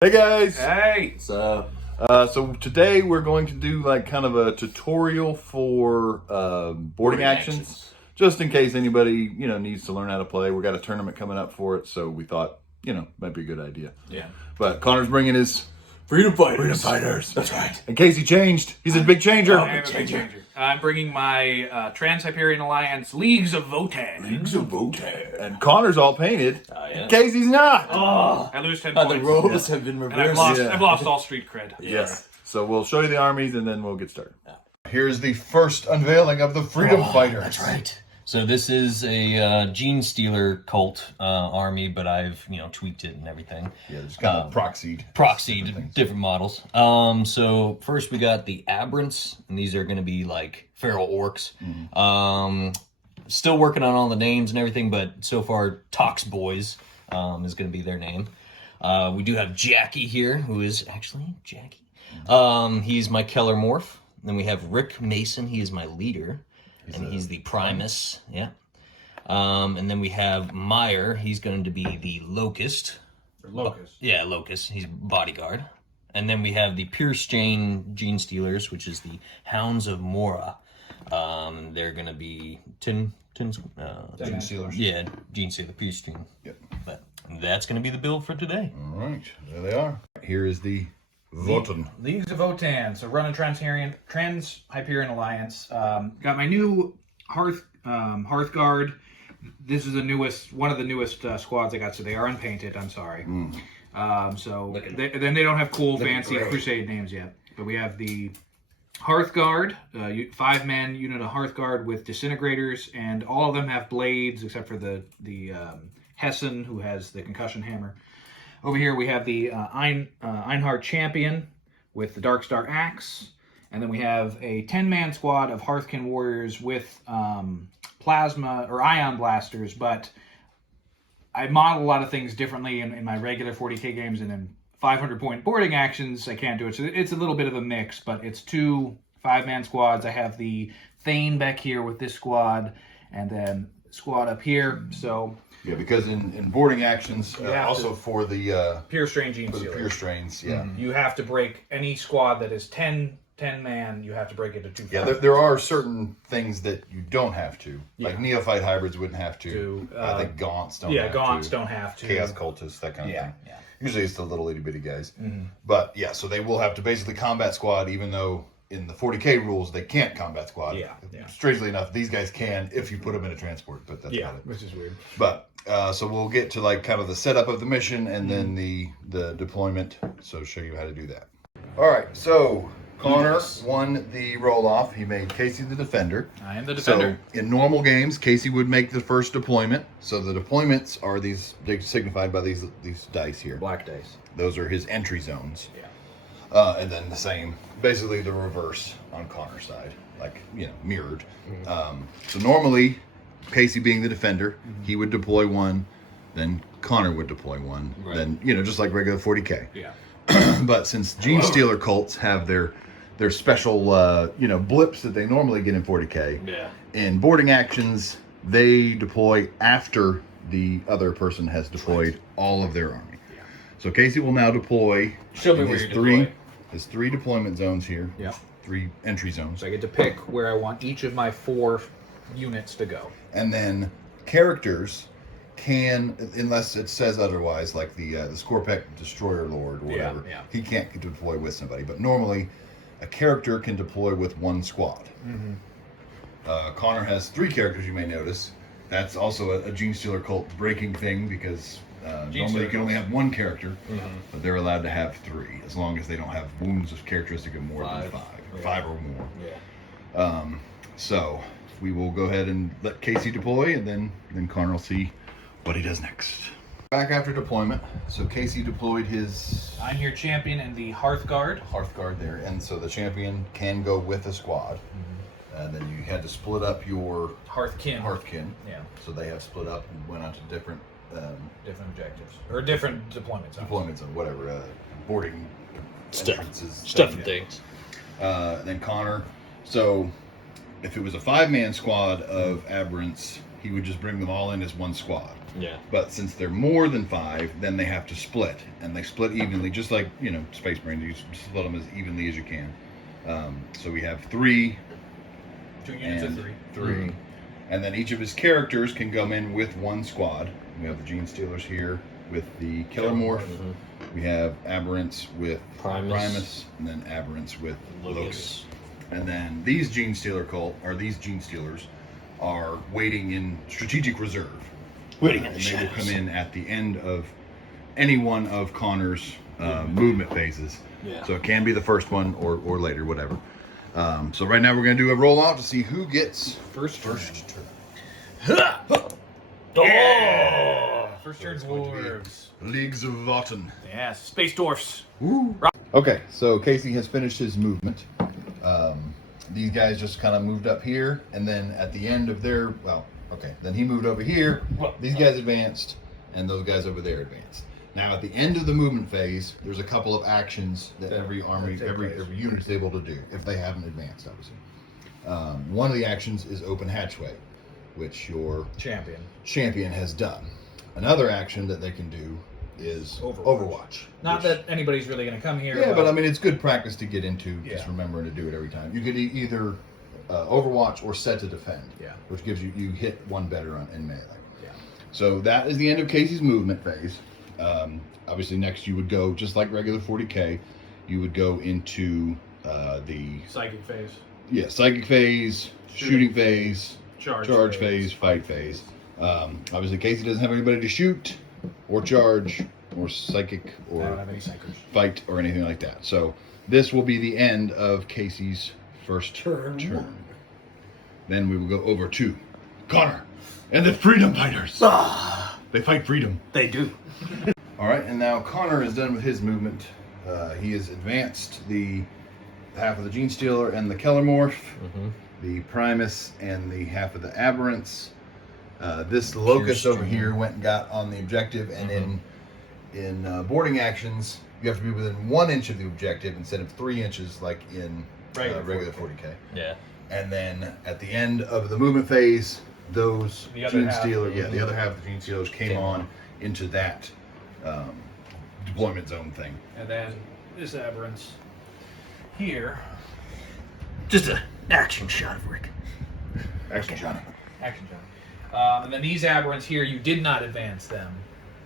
Hey guys! Hey! So today we're going to do like kind of a tutorial for boarding actions. Just in case anybody, needs to learn how to play. We got a tournament coming up for it, so we thought, might be a good idea. Yeah. But Connor's bringing his Freedom Fighters. Freedom Fighters. That's right. In case he changed, he's a big changer. I am a big changer. I'm bringing my Trans-Hyperion Alliance Leagues of Votan. Leagues of Votan. And Connor's all painted. Yeah. In case he's not. Oh, I lose 10 points. The roles have been reversed. And I've lost all street cred. Yes. So we'll show you the armies and then we'll get started. Here's the first unveiling of the Freedom Fighters. That's right. So this is a Gene Stealer cult army, but I've tweaked it and everything. Yeah, just kind of proxied different models. So first we got the Aberrants, and these are going to be like feral orcs. Still working on all the names and everything, but so far Tox Boys is going to be their name. We do have Jackie here, who is actually Jackie. He's my Keller Morph. Then we have Rick Mason. He is my leader. He's the Primus, yeah. And then we have Meyer. He's going to be the Locust. Locust. Yeah, Locust. He's bodyguard. And then we have the Pierce Gene Stealers, which is the Hounds of Mora. They're going to be Gene Stealers. Yeah, Gene Stealer, Pierce Gene. Yep. But that's going to be the build for today. All right, there they are. Here is the Votan. Leagues of Votan. So run a Trans-Hyperion Alliance. Got my new Hearthguard. This is one of the newest squads I got, so they are unpainted. I'm sorry. Then they don't have cool, fancy Crusade names yet. But we have the Hearthguard, 5-man unit of Hearthguard with disintegrators, and all of them have blades except for the Hessen, who has the concussion hammer. Over here we have the Einhard Champion with the Darkstar Axe. And then we have a 10-man squad of Hearthkin Warriors with plasma or ion blasters. But I model a lot of things differently in my regular 40K games, and in 500-point boarding actions, I can't do it. So it's a little bit of a mix, but it's 2 5-man squads. I have the Thane back here with this squad, and then squad up here. So... Yeah, because in boarding actions, also for the Pure Strain Gene Stealer. Pure Strains, yeah. You have to break any squad that is 10-man, you have to break it to 2. Yeah, there are certain things that you don't have to. Like Neophyte Hybrids wouldn't have to. I think Gaunts don't have to. Yeah, Gaunts don't have to. Chaos Cultists, that kind of thing. Yeah. Usually it's the little itty-bitty guys. But yeah, so they will have to basically combat squad, even though in the 40K rules they can't combat squad. Yeah. Strangely enough, these guys can if you put them in a transport, but that's about it. Which is weird. But so we'll get to like kind of the setup of the mission and then the deployment. So show you how to do that. All right, so Connor won the roll-off. He made Casey the defender. I am the defender. So in normal games, Casey would make the first deployment. So the deployments are they're signified by these dice here. Black dice. Those are his entry zones. Yeah. And then the same, basically the reverse on Connor's side, like, mirrored. So normally, Casey being the defender, he would deploy 1, then Connor would deploy 1, then, just like regular 40K. Yeah. But since Gene Stealer cults have their special, blips that they normally get in 40K, in boarding actions, they deploy after the other person has deployed all of their army. Yeah. So Casey will now deploy his 3 deployment zones here. Yeah. 3 entry zones. So I get to pick where I want each of my 4 units to go. And then characters can, unless it says otherwise, like the Scorpec Destroyer Lord or whatever, he can't deploy with somebody. But normally, a character can deploy with 1 squad. Connor has 3 characters, you may notice. That's also a Gene Stealer cult breaking thing because normally you can only have 1 character, but they're allowed to have 3 as long as they don't have wounds of characteristic of more than 5, or 5 or more. Yeah. So we will go ahead and let Casey deploy, and then Connor will see what he does next. Back after deployment, so Casey deployed his Einhard Champion and the Hearthguard. Hearthguard there, and so the champion can go with a squad. And then you had to split up your Hearthkin. Yeah. So they have split up and went on to different objectives or different deployment zones. Or whatever, boarding stuff and things. Then Connor. So if it was a 5-man squad of Aberrants, he would just bring them all in as one squad. Yeah. But since they're more than 5, then they have to split, and they split evenly, just like Space Marines. You split them as evenly as you can. So we have 3. 2 units of 3. 3. Mm-hmm. And then each of his characters can come in with one squad. We have the Gene Stealers here with the Killer Morph. Mm-hmm. We have Aberrants with Primus, and then Aberrants with Locus. And then these Gene Stealers are waiting in strategic reserve. Waiting in the shadows. They will come in at the end of any one of Connor's movement phases. Yeah. So it can be the first one or later, whatever. So right now we're going to do a roll off to see who gets first turn. Yeah! First turn dwarves. Leagues of Votan. Yeah, space dwarfs. Woo. Okay, so Casey has finished his movement. These guys just kind of moved up here, and then at the end of their, then he moved over here. These guys advanced, and those guys over there advanced. Now at the end of the movement phase, there's a couple of actions that every unit is able to do if they haven't advanced, obviously. One of the actions is open hatchway, which your champion has done. Another action that they can do is Overwatch. Not that anybody's really going to come here. Yeah, but I mean, it's good practice to get into, just remembering to do it every time. You could either Overwatch or set to defend, which gives you hit one better in melee. Yeah. So that is the end of Casey's movement phase. Obviously, next you would go, just like regular 40K, you would go into the psychic phase. Yeah, psychic phase, shooting phase, charge phase, fight phase. Obviously, Casey doesn't have anybody to shoot or charge or psychic or fight or anything like that. So this will be the end of Casey's first turn. Then we will go over to Connor and the Freedom Fighters. They fight freedom. They do. All right, and now Connor is done with his movement. He has advanced the half of the Gene Stealer and the Keller Morph, the Primus and the half of the Aberrants. This Locust over here went and got on the objective, and in boarding actions, you have to be within 1 inch of the objective instead of 3 inches like in regular 40K. Yeah. And then at the end of the movement phase, those Gene Stealers, the other half of the Gene Stealers came on into that deployment zone thing. And then this Aberrants here. Just an action shot of Rick. Action shot. And then these Aberrants here, you did not advance them.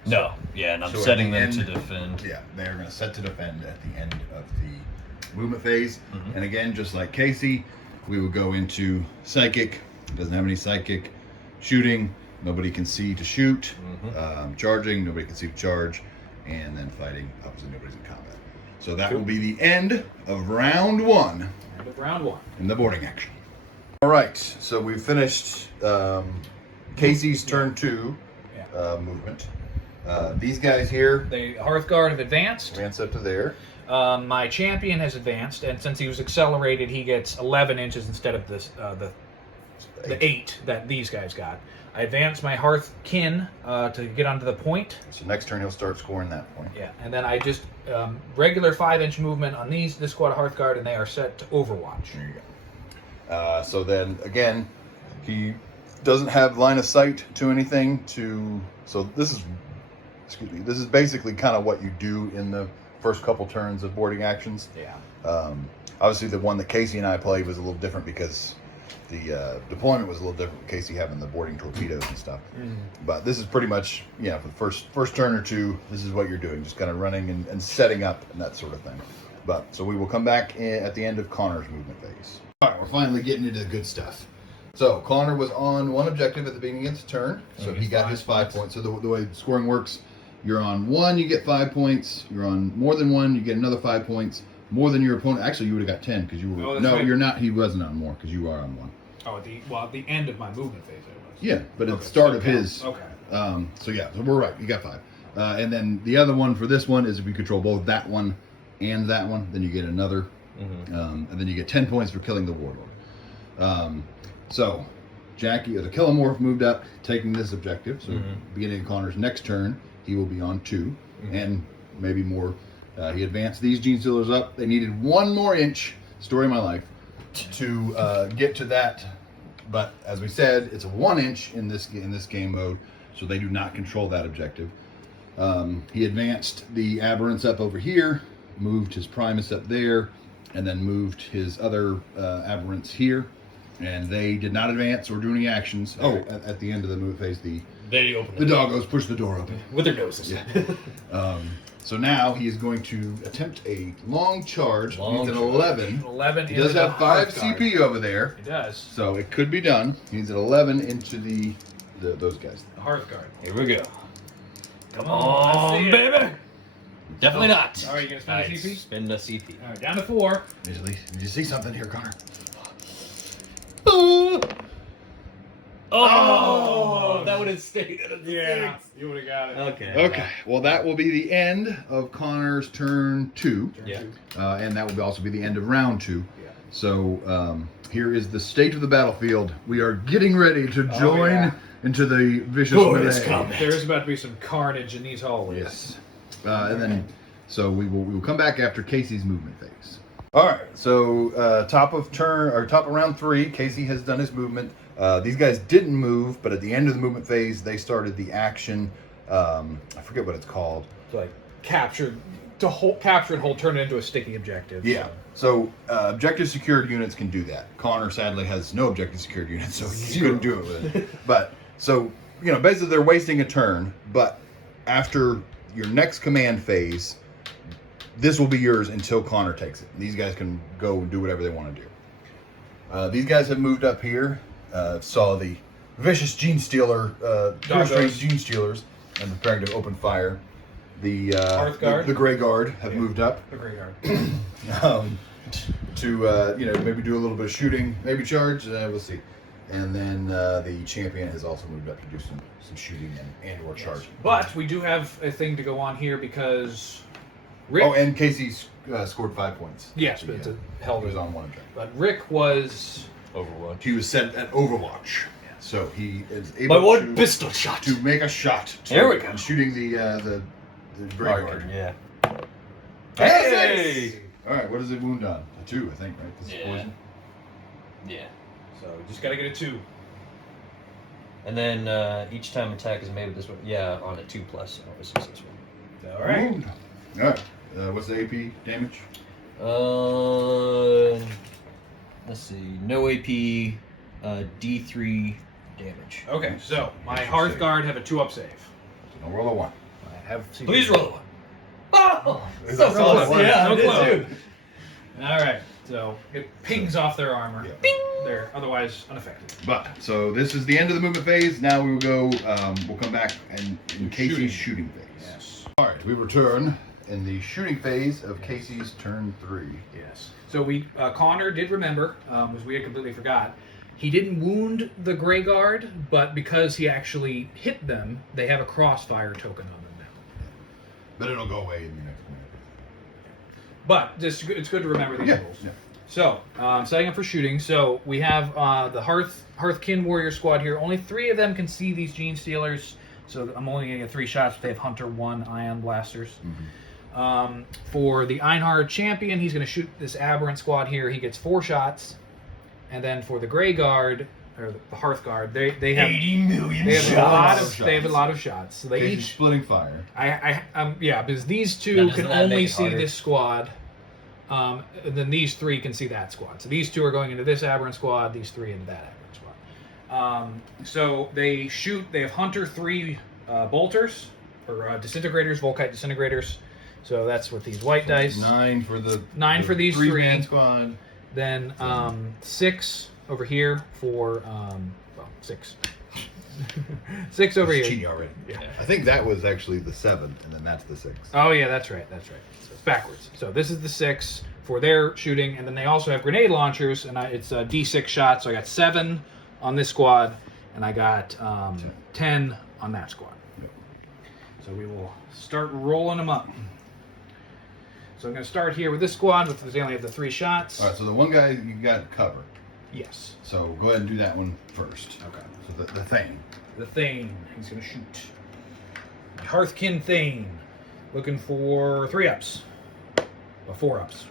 No, and I'm setting them to defend. Yeah, they're going to set to defend at the end of the movement phase. And again, just like Casey, we would go into psychic. Doesn't have any psychic. Shooting, nobody can see to shoot. Charging, nobody can see to charge. And then fighting, obviously nobody's in combat. So that will be the end of round 1. End of round 1. In the boarding action. All right, so we've finished Casey's turn 2 movement. These guys here, the Hearthguard have advanced. Advanced up to there. My champion has advanced, and since he was accelerated, he gets 11 inches instead of this the 8 that these guys got. I advanced my Hearthkin to get onto the point. So next turn he'll start scoring that point. Yeah, and then I just regular 5-inch movement on this squad of Hearthguard, and they are set to Overwatch. There you go. So then again, he doesn't have line of sight to anything. So this is basically kind of what you do in the first couple turns of boarding actions. Yeah. Obviously, the one that Casey and I played was a little different because the deployment was a little different with Casey having the boarding torpedoes and stuff. But this is pretty much, for the first turn or two, this is what you're doing, just kind of running and setting up and that sort of thing. So we will come back at the end of Connor's movement phase. All right, we're finally getting into the good stuff. So Connor was on one objective at the beginning of the turn, so he got his 5 points. So the way scoring works, you're on 1, you get 5 points. You're on more than 1, you get another 5 points. More than your opponent. Actually, you would have got 10 because you were. You're not. He wasn't on more because you are on 1. Oh, at the end of my movement phase, I was. Yeah, but at the start of his. Okay. So we're right. You got 5. And then the other one for this one is if you control both that one and that one, then you get another. And then you get 10 points for killing the warlord. So Jackie, or the Killamorph, moved up, taking this objective. So beginning of Connor's next turn, he will be on 2, and maybe more. He advanced these Gene Stealers up. They needed 1 more inch, story of my life, to get to that But as we said, it's a 1 inch in this game mode, so they do not control that objective. He advanced the Aberrants up over here, moved his Primus up there, and then moved his other Aberrants here. And they did not advance or do any actions. Oh, at the end of the move phase, the doggos push the door open. With their noses. Yeah. So now he is going to attempt a long charge. He's at 11. 11. He does have 5 CP over there. He does. So it could be done. He's at 11 into those guys. The Hearthguard. Here we go. Come on, baby. Definitely not. All right, you gonna spend a CP? Spend a CP. All right, down to 4. Did you see something here, Connor? Oh, that would have stayed at a 6. You would have got it. Okay. Okay. Well, that will be the end of Connor's turn 2. Yeah. And that will also be the end of round 2. Yeah. So here is the state of the battlefield. We are getting ready to join into the vicious melee. There's about to be some carnage in these hallways. Yes. And then, so we will come back after Casey's movement phase. All right. So top of round 3, Casey has done his movement. These guys didn't move, but at the end of the movement phase, they started the action. I forget what it's called. So like capture and hold, turn it into a sticky objective. Yeah. So objective secured units can do that. Connor sadly has no objective secured units, so he couldn't do it with it. But so basically they're wasting a turn. But after your next command phase, this will be yours until Connor takes it. These guys can go and do whatever they want to do. These guys have moved up here. Saw the vicious Gene Stealer, Gene Stealers, and preparing to open fire. The Hearthguard, the Grey Guard have moved up. The Grey Guard. To maybe do a little bit of shooting, maybe charge. We'll see. And then the champion has also moved up to do some shooting and or charging. But we do have a thing to go on here because Rick. Oh, and Casey scored 5 points. Yes, but it's a hell of He was on 1 objective. But Rick was Overwatch. He was set at Overwatch, so he is able By one pistol shot to make a shot. There we go. Shooting the Grey Guard. Yeah. Hey! All right, what does it wound on? A 2, I think, right? 'Cause it's poison. Yeah. so just gotta get a 2. And then each time attack is made with this one. Yeah, on a 2+, obviously successful. All right. Wound. All right. What's the AP damage? Let's see. No AP, D3 damage. Okay, so my Hearthguard have a 2-up save. So roll a 1. I have. Please roll a 1. Oh! Is So that solid? close. Yeah, So I did close. too. All right, so it pings off their armor. Yeah. Bing! They're otherwise unaffected. But so this is the end of the movement phase. Now we will go. We'll come back and in Casey's shooting phase. Yes. All right, we return in the shooting phase of Casey's turn 3. Yes. So we Connor did remember, as we had completely forgot. He didn't wound the Grey Guard, but because he actually hit them, they have a crossfire token on them now. But it'll go away in the next minute. But it's good to remember these rules. Yeah. So, setting up for shooting. So we have the Hearthkin Warrior Squad here. Only 3 of them can see these Gene Stealers. So I'm only going to get 3 shots. They have Hunter 1 Ion Blasters. Mm-hmm. For the Einhard Champion, he's going to shoot this Aberrant Squad here. He gets 4 shots. And then for the Grey Guard, or the Hearthguard, they have 80 million they have shots. they have a lot of shots. So they Casey's each splitting fire. yeah, because these 2 Now, can doesn't that only make it see harder? this squad. And then these 3 can see that squad. So these 2 are going into this Aberrant Squad, these 3 into that Aberrant Squad. So they shoot, they have Hunter 3 bolters, or disintegrators, Volkite disintegrators. So that's with these white dice. 9 for the 9 for these 3. 3-man squad. Then 6 over here for, 6. 6 over It's here. cheating already. Yeah. I think that was actually the 7, and then that's the 6. Oh yeah, that's right. So it's backwards. So this is the 6 for their shooting, and then they also have grenade launchers, and it's D6 shots. So I got 7 on this squad, and I got 10 on that squad. Yep. So we will start rolling them up. So I'm going to start here with this squad, because they only have the 3 shots. All right, so the one guy you got cover. Yes. So go ahead and do that one first. Okay. So the Thane. The Thane. He's going to shoot. Hearthkin Thane. Looking for 3 ups. Or 4 ups.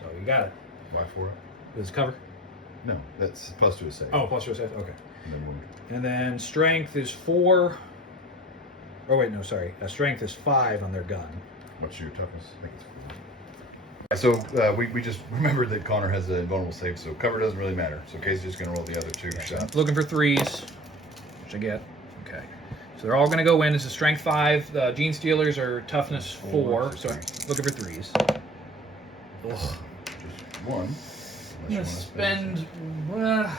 So you got it. Why 4? This is cover. No, that's plus 2 a save. Oh, plus 2 a save. Okay. And then wound. And then strength is 4. Oh wait, no, sorry. Strength is 5 on their gun. What's your toughness? I think it's 4. So we just remembered that Connor has an invulnerable save, so cover doesn't really matter. So Casey's just going to roll the other 2 shots. Looking for 3s, which I get. Okay. So they're all going to go in. This is strength 5. Gene Stealers are toughness 4. So I'm looking for 3s. Ugh. Just 1. I'm going to spend... no,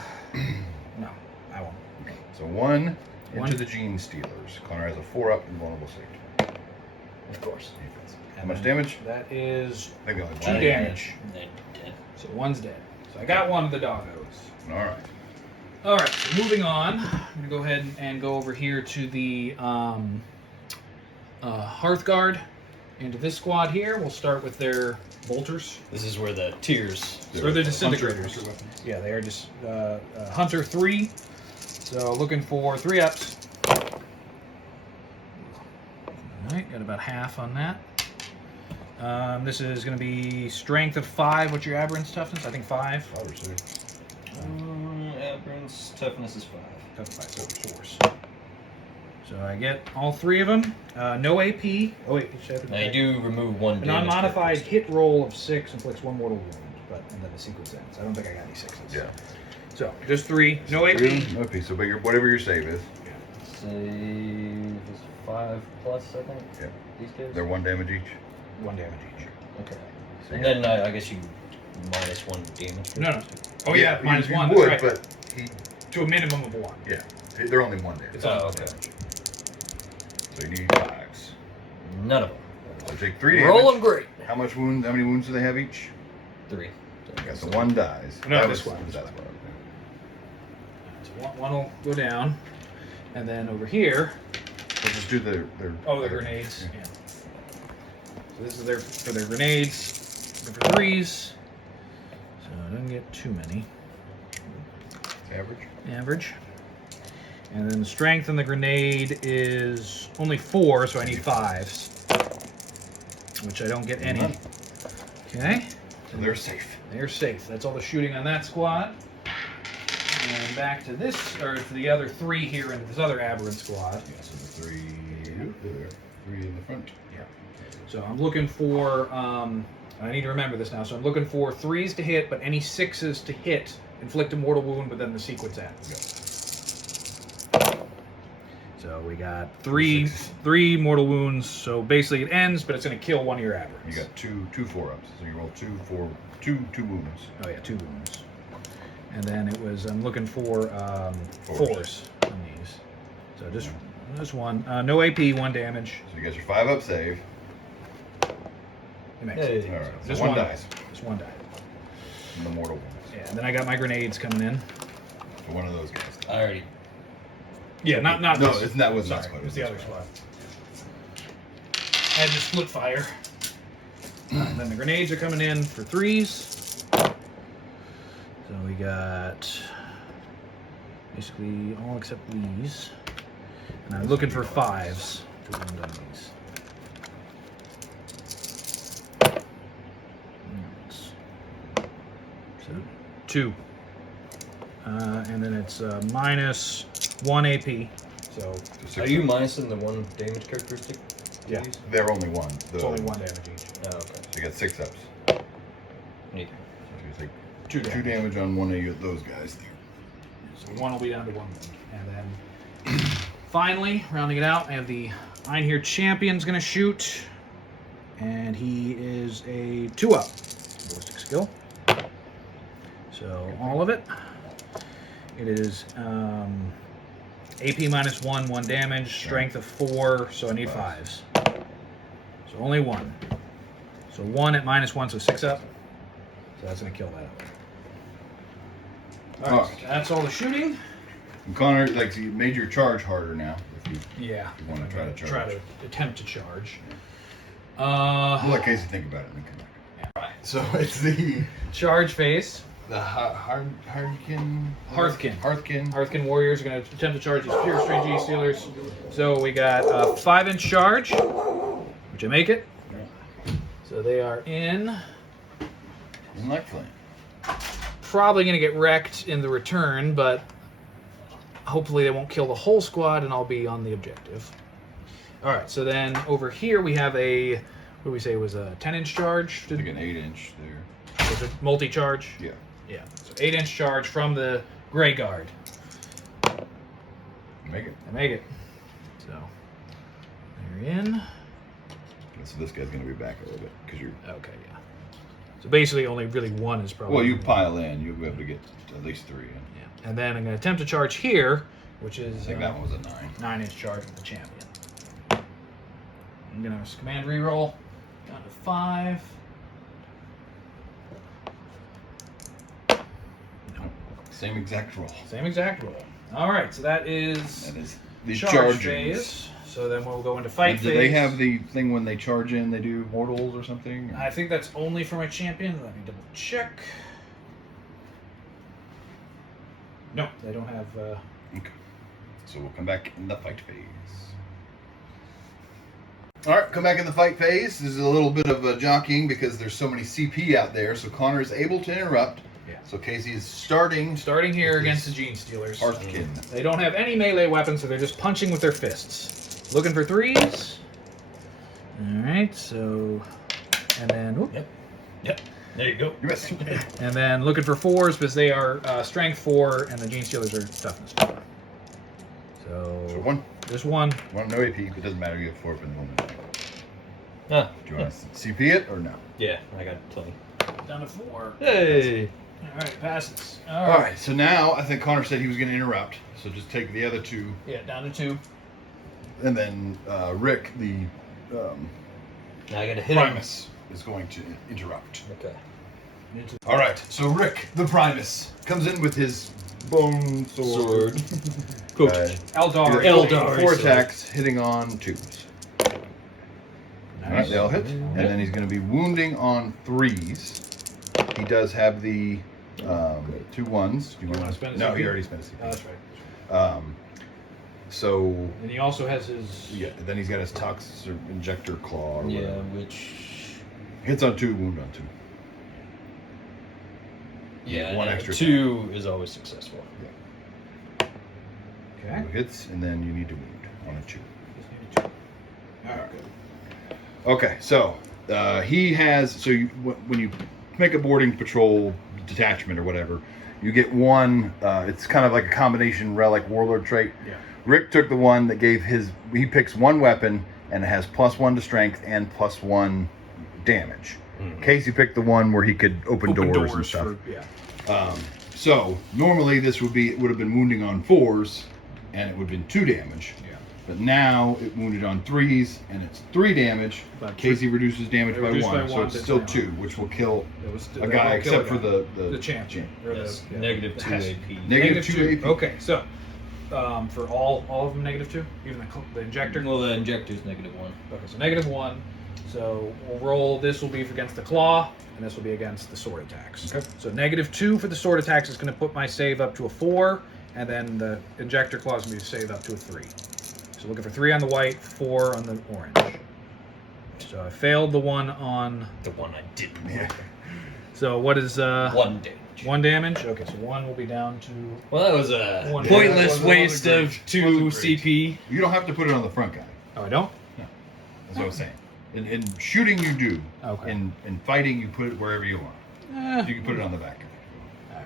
I won't. Okay. So 1 One. into the Gene Stealers. Connor has a 4-up invulnerable save. Of course. Defense. How much damage? That is I think only 2 1. damage. They're dead. So 1's dead. So I got 1 of the doggos. All right. All right, so moving on, I'm going to go ahead and go over here to the Hearthguard. Into this squad here, we'll start with their bolters. This is where the tiers. Or the disintegrators. Hunter weapons. Yeah, they are just Hunter 3. So looking for 3-ups. Alright, got about half on that. This is going to be strength of 5. What's your aberrant's toughness? I think 5. 5 or 6. Aberrant's toughness is 5. Toughness 5, so 4s. So I get all 3 of them. No AP. Oh wait, Now you do remove 1 a damage. non-modified hit roll of 6 inflicts 1 mortal wound, and then the sequence ends. I don't think I got any 6s. Yeah. So just 3. No AP. 3, no AP. So but whatever your save is. Save is 5 plus, I think. Yeah. These guys. They're 1 damage each. 1 damage each. Okay. So And yeah. then I guess you minus 1 damage. No. Oh yeah, minus you 1. would, That's right. but he, To a minimum of 1. yeah, they're only 1 damage. It's Oh, only okay. damage. So you need 5s. None of them. So take 3 damage. Roll them great. How much wound? How many wounds do they have each? 3. Okay, so 1 dies. No, That this was- one. That's one. So one will go down, and then over here. So just do their Oh, the grenades. Yeah. Yeah. So this is for their grenades. Looking for 3s. So I don't get too many. Average. Average. And then the strength on the grenade is only 4, so I need 5s. Which I don't get any. None. Okay. So they're safe. They're safe. That's all the shooting on that squad. And back to this, or to the other 3 here in this other aberrant squad. Yeah, so the 3. There. 3 in the front. Yeah. So I'm looking for, I need to remember this now, so I'm looking for 3s to hit, but any 6s to hit, inflict a mortal wound, but then the sequence ends. So we got three mortal wounds, so basically it ends, but it's going to kill 1 of your aberrants. You got two 4-ups. So you roll 2 wounds. Oh yeah, 2 wounds. And then it was, I'm looking for 4s on these. So just 1. No AP, 1 damage. So you got your 5-up save. It makes Hey. sense. All right. So Just 1 one. dies. Just 1 die. And the mortal wounds. Yeah, and then I got my grenades coming in. So one of those guys. I already. Yeah, not No, this. it's not. Was Sorry, not squad. it was the other squad. I had to split fire. And then the grenades are coming in for 3s. So we got basically all except these. And I'm looking for 5s to wound on these. So 2. And then it's minus 1 AP. So So Are you minusing the 1 damage characteristic? yeah, They're only 1. it's only 1 damage each. Oh, okay. So you got 6-ups. Neat. So you take 2 2 damage on one of those guys. So 1 will be down to 1 wound. And then finally, rounding it out, I have the Einhir Champion's going to shoot. And he is a 2-up ballistic skill. So all of it. It is AP minus 1, 1 damage, strength of 4, so I need 5s. So only 1. So 1 at minus 1, so 6 up. So that's going to kill that. All right, that's all the shooting. And Connor, like, you made your charge harder now. If you Yeah. want to try to charge. Try to attempt to charge. We'll let Casey think about it and then come back. All right. So it's the Charge phase. Hearthkin. Hearthkin warriors are going to attempt to charge these pure string G Stealers. So we got a 5-inch charge, which I make it. So they are in. Doesn't like flame. probably going to get wrecked in the return, but hopefully they won't kill the whole squad and I'll be on the objective. Alright, so then over here we have a, what did we say was a 10-inch charge? I think an 8-inch there. Was it multi-charge? Yeah. Yeah, so 8-inch charge from the Grey Guard. Make it. I make it. So, they're in. So this guy's going to be back a little bit because you're... Okay, yeah. So basically only really one is probably... Well, you pile in, you'll be able to get at least 3 in. Yeah. And then I'm going to attempt to charge here, which is... I think that one was a 9. 9-inch charge with the champion. I'm going to command reroll. Down to 5. No. Same exact roll. Same exact roll. All right, so that is... That is the charge charges. phase. So then we'll go into fight phase. Do they have the thing when they charge in, they do mortals or something? I think that's only for my champion. Let me double check. No, they don't have... Okay. So we'll come back in the fight phase. Alright, come back in the fight phase. There's a little bit of jockeying because there's so many CP out there. So Connor is able to interrupt. Yeah. So Casey is starting here against the Gene Stealers. Hearthkin. They don't have any melee weapons, so they're just punching with their fists. Looking for 3s. Alright, so... And then... Whoop. Yep. There you go. You missed. And then looking for 4s because they are strength 4 and the Gene Stealers are toughness 4. So 1. Just 1. 1, no AP. It doesn't matter. You have 4 up in the moment. Ah, Do you want to CP it or no? yeah, I got plenty. Down to 4. Hey. Alright, passes. Alright, so now I think Connor said he was going to interrupt. So just take the other 2. Yeah, down to 2. And then Rick, the Now I gotta hit him. Primus, is going to interrupt. Okay. Alright, so Rick, the Primus, comes in with his bone sword. Cool. Eldar. 4 sword. attacks, hitting on 2s. Alright, they all hit. And then he's going to be wounding on 3s. He does have the 2 1s. Do you wanna spend his No, CP? he already spent his Oh, CP. that's right. So, And he also has his... yeah, then he's got his Tox or Injector Claw. Or Yeah, whatever. which... Hits on 2, wound on 2. Yeah, 1 extra 2 is always successful. Okay. 2 hits, and then you need to wound on a 2. Just need a 2. Alright, good. Okay, so he has. So when you make a boarding patrol detachment or whatever, you get 1. It's kind of like a combination relic warlord trait. Yeah. Rick took the one that gave his. He picks 1 weapon and it has +1 to strength and +1 damage. Mm-hmm. Casey picked the one where he could open doors and stuff. So normally this would have been wounding on 4s, and it would have been 2 damage. Yeah. But now it wounded on 3s, and it's 3 damage. But Casey reduces damage by reduced 1, by so 1, it's but still now- 2, which will kill That a will guy, kill except for the champion. Or Yes, the- yeah. negative 2 Has- AP. Negative 2 AP. Okay, so for all of them negative 2, even the injector. Well, the injector's -1. Okay, so -1. So we'll roll. This will be against the claw, and this will be against the sword attacks. Okay. So -2 for the sword attacks is going to put my save up to a 4, and then the injector claw is going to be save up to a 3. So looking for 3 on the white, 4 on the orange. So I failed the one on. The one I didn't. Yeah. So what is 1 damage. 1 damage? Okay, so 1 will be down to. Well, that was a One. pointless Yeah, waste wasn't of great. 2 Wasn't great. CP. You don't have to put it on the front guy. Oh, I don't. That's what I was saying. In shooting, you do. Okay. In fighting, you put it wherever you want. You can put it on the back. All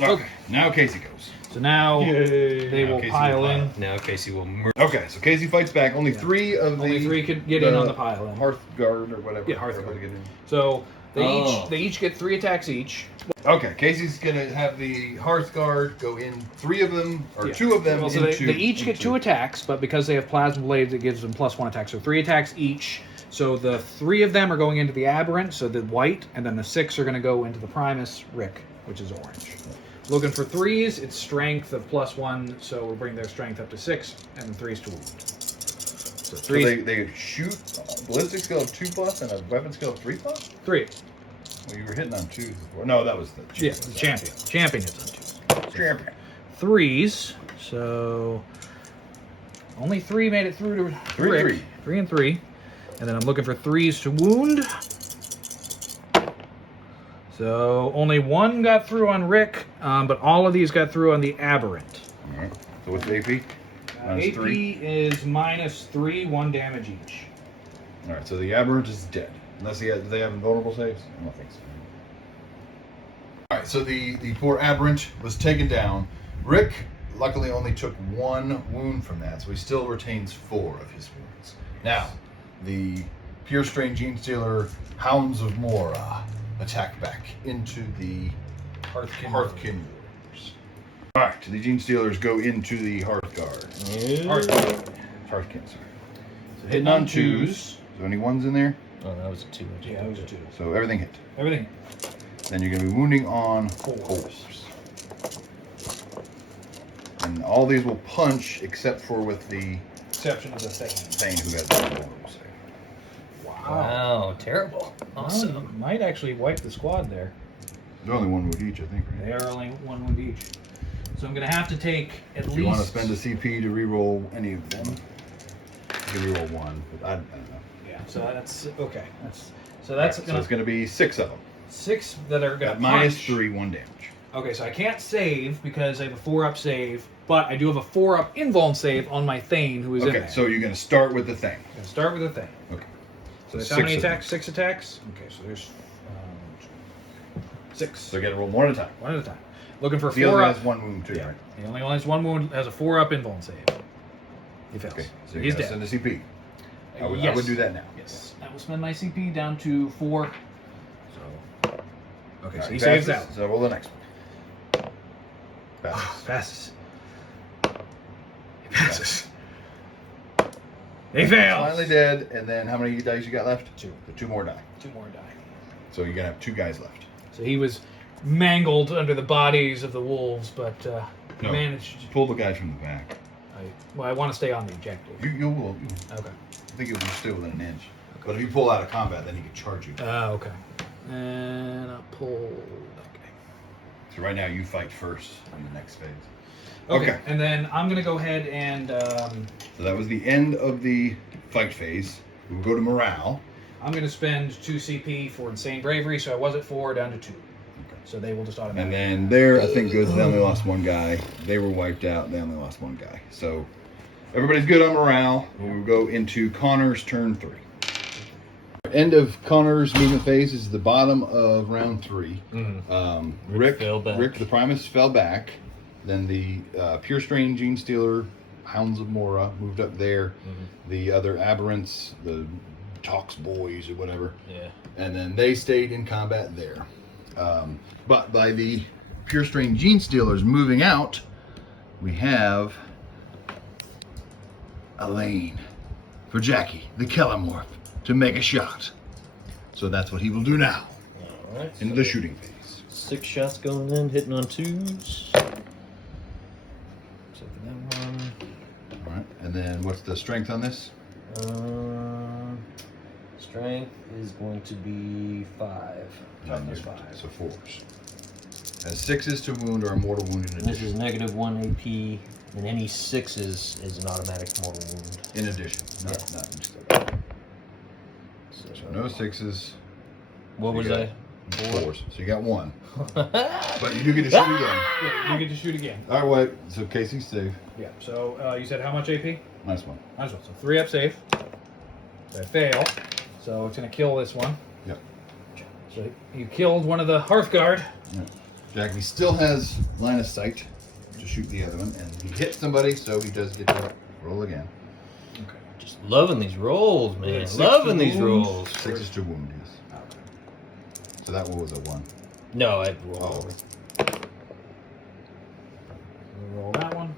right. Okay. Now Casey goes. So now they Now will Casey pile will in. Now Casey will murder. Okay, so Casey fights back. Only 3 of the. Only 3 could get in on the pile in. Hearth guard or whatever. Yeah, Hearth Everybody Guard. get in. So they Oh. each get 3 attacks each. Okay, Casey's gonna have the Hearth guard go in 3 of them or Yeah. 2 of them Well, so into. they each get 2 into- attacks, but because they have plasma blades, it gives them +1 attack. So 3 attacks each. So the 3 of them are going into the aberrant, so the white, and then the 6 are going to go into the Primus, Rick, which is orange. Looking for 3s, it's strength of +1, so we'll bring their strength up to 6, and 3s to wound. So So 3, they shoot ballistic skill of 2+ and a weapon skill of 3+. 3. Well, you were hitting on 2s before. No, that was the Yeah, the champion. Champion hits on 2. Champion. 3s, so only 3 made it through to 3 Rick. and 3. 3 and 3. And then I'm looking for 3s to wound. So only one got through on Rick, but all of these got through on the Aberrant. All right. So what's the AP? AP -3. is -3, 1 damage each. All right. So the Aberrant is dead. Unless do they have invulnerable saves? I don't think so. All right. So the poor Aberrant was taken down. Rick luckily only took 1 wound from that, so he still retains 4 of his wounds. Now, the Pure Strain Gene Stealer Hounds of Mora attack back into the Hearthkin Warriors. All right, the Gene Stealers go into the Hearthguard. Hearthkin, sorry. So hitting on 2s. Is there any 1s in there? Oh, that was a 2. Yeah, that was a 2. So everything hit. Everything. Then you're going to be wounding on 4s. And all these will punch except for with the Exception of the Thane who got the vulnerable save. Wow, terrible. Awesome. Well, you might actually wipe the squad there. They're only 1 wound each, I think, right? They are only 1 wound each. So I'm going to have to take at least... You want to spend a CP to reroll any of them? You can reroll 1, but I don't know. Yeah, so that's... Okay. That's So it's going to be 6 of them. 6 that are going At to punch. -3, 1 damage. Okay, so I can't save because I have a 4-up save, but I do have a 4-up invuln save on my Thane who is in there. Okay, so you're going to start with the Thane. I'm going to start with the Thane. Okay. So there's So how many 6 of them. attacks? 6 attacks? Okay, so there's 6. So you got to roll 1 at a time. 1 at a time. Looking for The other 4-up. has 1 wound too, Yeah. right? He only has 1 wound, has a 4-up invuln save. He fails. Okay, so He's you're dead. going to send a CP. I would Yes. do that now. Yes. I will spend my CP down to 4. So, okay, so he Alright, saves passes. that. So roll the next one. Passes. Passes. He passes. He fails. Finally dead, and then how many dice you got left? 2. The 2 more die. 2 more die. So you're going to have 2 guys left. So he was mangled under the bodies of the wolves, but No. managed. Pull the guy from the back. I want to stay on the objective. You will. Okay. I think you'll stay within an inch. But if you pull out of combat, then he can charge you. Okay. And I'll pull. Okay. So right now you fight first in the next phase. Okay. And then I'm gonna go ahead and So that was the end of the fight phase. We'll go to morale. I'm gonna spend 2 CP for insane bravery, so I was at 4 down to 2. Okay. So they will just And automatically. then there, I think good. They only lost 1 guy. They were wiped out. They only lost 1 guy. So everybody's good on morale. We'll go into Connor's turn 3. End of Connor's movement phase is the bottom of round 3. Rick fell back. Rick the Primus fell back. Then the Pure Strain Gene Stealer Hounds of Mora moved up there. The other Aberrants, the Tox Boys or whatever. Yeah. And then they stayed in combat there. But by the Pure Strain Gene Stealers moving out, we have a lane for Jackie, the Kellamorph, to make a shot. So that's what he will do now. All right. Into the shooting phase. 6 shots going in, hitting on 2s. Except for that one. All right. And then what's the strength on this? Strength is going to be 5. Toughness 5. So 4s. And 6s to wound or a mortal wound in This is addition. -1 AP, and any 6s is an automatic mortal wound. In addition, not instead. So no 6s. What was You got that? 4s. So you got 1. But you do get to shoot again. Yeah, you get to shoot again. All right, wait. So Casey's safe. Yeah. So you said how much AP? Nice one. Nice one. So 3-up save. So I fail. So it's gonna kill this one. Yep. So you killed one of the Hearthguard. Yeah. Jackie still has line of sight to shoot the other one, and he hit somebody, so he does get to roll again. Okay. Just loving these rolls, man. Six Loving to these wound. rolls. 6 to wound, yes. So that one was a 1. No, I rolled Oh. over. We'll roll that one.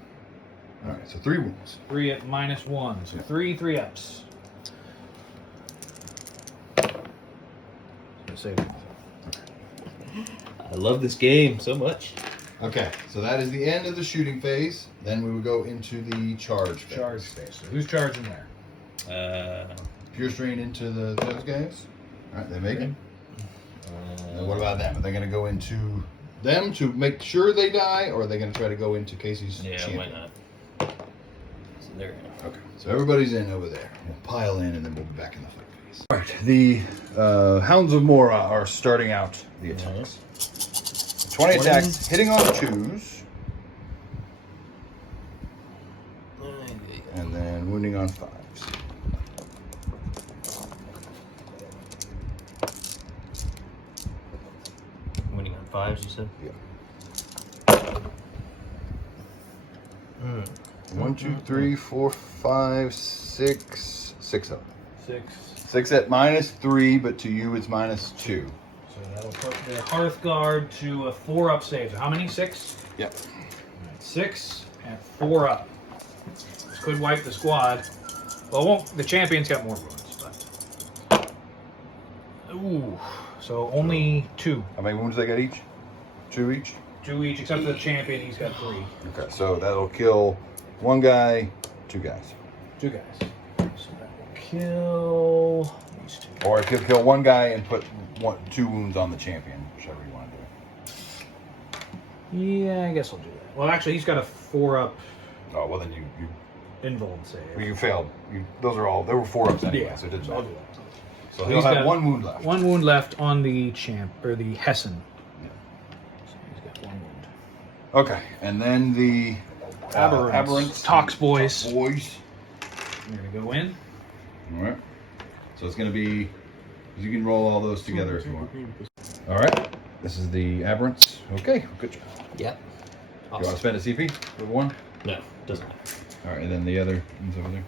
All right, so 3 wounds. 3 at -1. So Yeah. 3-ups. Save. I love this game so much. Okay, so that is the end of the shooting phase. Then we will go into the charge phase. Charge phase. So who's charging there? Pure Strain into those guys. All right, they make it. And what about them? Are they going to go into them to make sure they die, or are they going to try to go into Casey's Yeah, champion? why not? So they're in. Okay, so everybody's in over there. We'll pile in, and then we'll be back in the fight phase. All right, the Hounds of Mora are starting out the attacks. 20 attacks, hitting on 2s. And then wounding on 5s. Winning on 5s, you said? Yeah. 1, 2, 3, 4, 5, 6. 6 of them. 6. 6 at -3, but to you it's -2. So that'll put the Hearthguard to a 4-up save. So how many? 6? Yep. Right, 6 at 4-up. This could wipe the squad. Well, it won't. The champion's got more wounds, but. Ooh. So only 2. How many wounds they got each? 2 each? 2 each, except for the champion. He's got 3. Okay, so that'll kill 1 guy, 2 guys. 2 guys. So that will kill these 2. Or it could kill 1 guy and put 2 wounds on the champion, whichever you want to do. Yeah, I guess I'll do that. Well, actually, he's got a 4-up Oh, well then you invuln save. you failed. Those are all, they were 4-ups anyway, Yeah, so it didn't I'll matter. do that. So He's he'll have got 1 wound left. 1 wound left on the champ, or the Hessen. Yeah. So he's got 1 wound. Okay, and then the Aberrants. Tox boys. Boys. We're going to go in. All right. So it's going to be, you can roll all those together if you want. All right. This is the Aberrants. Okay, good job. Yep. You want to spend a CP for 1? No, doesn't matter. All right, and then the other ones over